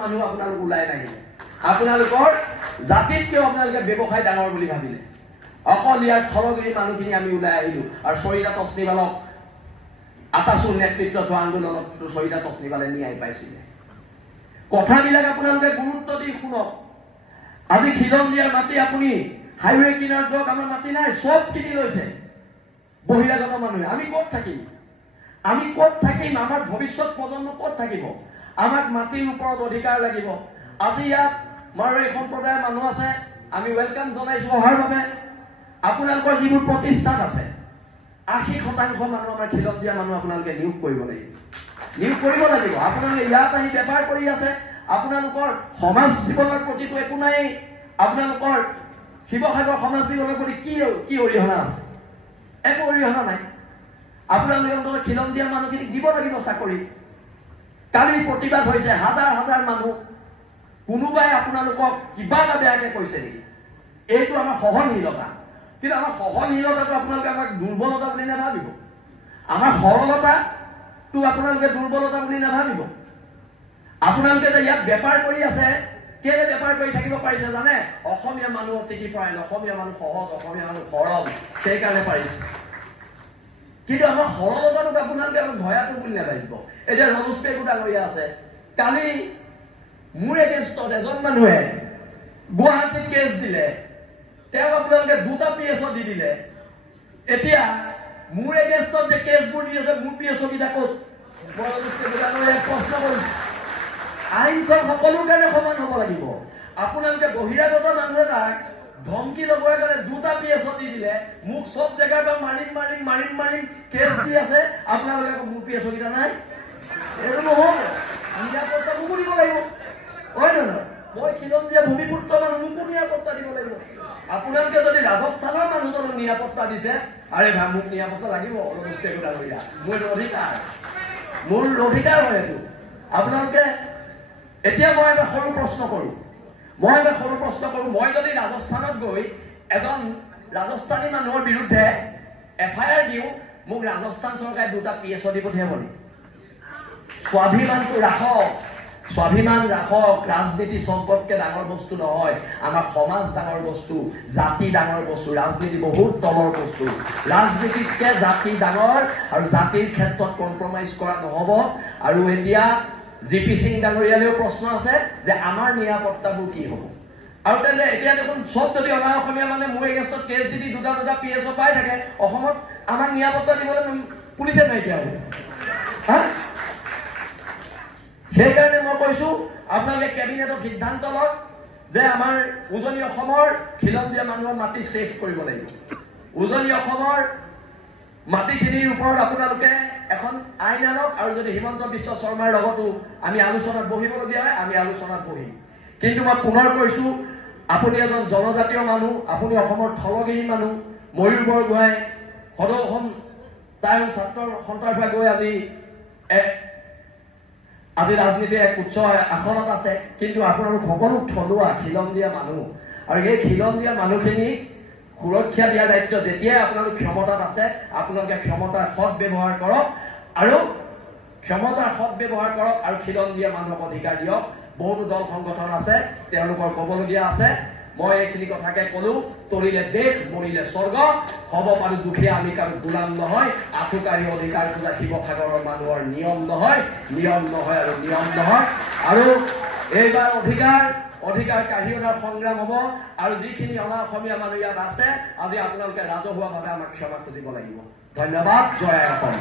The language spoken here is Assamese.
মানুহ আপোনালোক ওলাই নাহিলে আপোনালোকৰ জাতিতকৈ আপোনালোকে ব্যৱসায় ডাঙৰ বুলি ভাবিলে অকল ইয়াৰ থলগিৰি মানুহখিনি আমি ওলাই আহিলো আৰু শহীদা তছনিৱালক আটাছুৰ নেতৃত্বত আন্দোলনত শহীদা তছনিৱালে ন্যায় পাইছিলে কথাবিলাক আপোনালোকে গুৰুত্ব দি শুনক আজি খিলঞ্জীয়াৰ মাটি আপুনি হাইৱে কিনাৰ যক আমাৰ মাটি নাই সব কিনি লৈছে বহিৰাগত মানুহে আমি ক'ত থাকিম আমাৰ ভৱিষ্যত প্ৰজন্ম ক'ত থাকিব আমাক মাটিৰ ওপৰত অধিকাৰ লাগিব আজি ইয়াত মাৰোৱাৰী সম্প্ৰদায়ৰ মানুহ আছে আমি ওয়েলকাম জনাইছো অহাৰ বাবে আপোনালোকৰ যিবোৰ প্ৰতিষ্ঠান আছে 80% মানুহ আমাৰ খিলঞ্জীয়া মানুহ আপোনালোকে নিয়োগ কৰিব লাগিব আপোনালোকে ইয়াত আহি বেপাৰ কৰি আছে আপোনালোকৰ সমাজ জীৱনৰ প্ৰতিটো একো নাই আপোনালোকৰ শিৱসাগৰ সমাজ জীৱনৰ প্ৰতি কি অৰিহণা আছে একো অৰিহণা নাই আপোনালোকে অন্তত খিলঞ্জীয়া মানুহখিনিক দিব লাগিব চাকৰি কালি প্ৰতিবাদ হৈছে হাজাৰ হাজাৰ মানুহ কোনোবাই আপোনালোকক কিবা এটা বেয়াকে কৈছে নেকি এইটো আমাৰ সহনশীলতা কিন্তু আমাৰ সহনশীলতাটো আপোনালোকে আমাক দুৰ্বলতা বুলি নাভাবিব আমাৰ সৰলতাটো আপোনালোকে দুৰ্বলতা বুলি নাভাবিব আপোনালোকে যে ইয়াত বেপাৰ কৰি আছে কেলে বেপাৰ কৰি থাকিব পাৰিছে জানে অসমীয়া মানুহ অতিথি পৰায়ণ অসমীয়া মানুহ সহজ অসমীয়া মানুহ সৰল সেইকাৰণে পাৰিছে কিন্তু আমাৰ সৰলতাটোক আপোনালোকে আমাক ভয়াটো বুলি নাভাবিব এতিয়া ৰমেশ পেগু ডাঙৰীয়া আছে কালি মোৰ এগেইনষ্টত এজন মানুহে গুৱাহাটীত কেছ দিলে তেওঁ আপোনালোকে দুটা পিএছও দি দিলে এতিয়া মোৰ এগেইনষ্টত যে কেছবোৰ দি আছে মোৰ পিএছও কেইটা ক'ত ৰমেশ পেগু ডাঙৰীয়াই প্ৰশ্ন কৰিছে আইনখন সকলোৰ কাৰণে সমান হ'ব লাগিব আপোনালোকে বহিৰাগত মানুহ এটাক ধমকি লগোৱাৰ কাৰণে দুটা পিএছও দি দিলে মোক সব জেগাৰ পৰা মাৰিম কেছ দি আছে আপোনালোকে মোৰ পিএছও কেইটা নাই এইটো নহ'ব নিৰাপত্তা মোকো দিব লাগিব হয় নহয় মই খিলঞ্জীয়া ভূমিপুত্ৰ মানুহ মোকো নিৰাপত্তা দিব লাগিব আপোনালোকে যদি ৰাজস্থানৰ মানুহজনক নিৰাপত্তা দিছে আৰে ভাই মোক নিৰাপত্তা লাগিব ৰমেশ পেগু ডাঙৰীয়া মোৰ অধিকাৰ হয় এইটো আপোনালোকে এতিয়া মই এটা সৰু প্ৰশ্ন কৰোঁ মই যদি ৰাজস্থানত গৈ এজন ৰাজস্থানী মানুহৰ বিৰুদ্ধে এফআইআৰ দিওঁ মোক ৰাজস্থান চৰকাৰে দুটা পিএছও দি পঠিয়াব নেকি স্বাভিমান ৰাখক ৰাজনীতি সম্পদকে ডাঙৰ বস্তু নহয় আমাৰ সমাজ ডাঙৰ বস্তু জাতি ডাঙৰ বস্তু ৰাজনীতি বহুত তলৰ বস্তু ৰাজনীতিতকে জাতি ডাঙৰ আৰু জাতিৰ ক্ষেত্ৰত কম্প্ৰমাইজ কৰা নহ'ব আৰু এতিয়া জিপি সিং ডাঙৰীয়ালেও প্ৰশ্ন আছে যে আমাৰ নিৰাপত্তাবোৰ কি হ'ব আৰু তেনে এতিয়া দেখোন সব যদি অনা অসমীয়া মানে মোৰ এগেইনষ্টত কেছ দি দুটা পিএছও পাই থাকে অসমত আমাক নিৰাপত্তা দিবলৈ পুলিচে নাইকিয়া হ'ব সেইকাৰণে মই কৈছো আপোনালোকে কেবিনেটত সিদ্ধান্ত লওক যে আমাৰ উজনি অসমৰ খিলঞ্জীয়া মানুহৰ মাটি ছেভ কৰিব লাগিব উজনি অসমৰ মাটিখিনিৰ ওপৰত আপোনালোকে এখন আইন আনক আৰু যদি হিমন্ত বিশ্ব শৰ্মাৰ লগতো আমি আলোচনাত বহিবলগীয়া হয় আমি আলোচনাত বহিম কিন্তু মই পুনৰ কৈছো আপুনি এজন জনজাতীয় মানুহ আপুনি অসমৰ থলগিৰি মানুহ ময়ূৰ বৰগোহাঁই সদৌ অসম তাইৰ ছাত্ৰৰ সন্ত্ৰাসবাদ গৈ আজি ৰাজনীতিৰ এক উচ্চ আসনত আছে কিন্তু আপোনালোক সকলো থলুৱা খিলঞ্জীয়া মানুহ আৰু এই খিলঞ্জীয়া মানুহখিনি সুৰক্ষা দিয়াৰ দায়িত্ব যেতিয়াই আপোনালোক ক্ষমতাত আছে আপোনালোকে ক্ষমতাৰ সৎ ব্যৱহাৰ কৰক আৰু খিলঞ্জীয়া মানুহক অধিকাৰ দিয়ক বহুতো দল সংগঠন আছে তেওঁলোকৰ ক'বলগীয়া আছে মই এইখিনি কথাকে ক'লো তৰিলে দেশ মৰিলে স্বৰ্গ হ'ব পাৰো দুখীয়া আমি কাৰো গোলাম নহয় আঠুকাৰী অধিকাৰ খোজা শিৱসাগৰৰ মানুহৰ নিয়ম নহয় আৰু এইবাৰ অধিকাৰ কাঢ়ি অনাৰ সংগ্ৰাম হ'ব আৰু যিখিনি অনা অসমীয়া মানুহ ইয়াত আছে আজি আপোনালোকে ৰাজহুৱাভাৱে আমাক ক্ষমা খুজিব লাগিব ধন্যবাদ জয় অসম।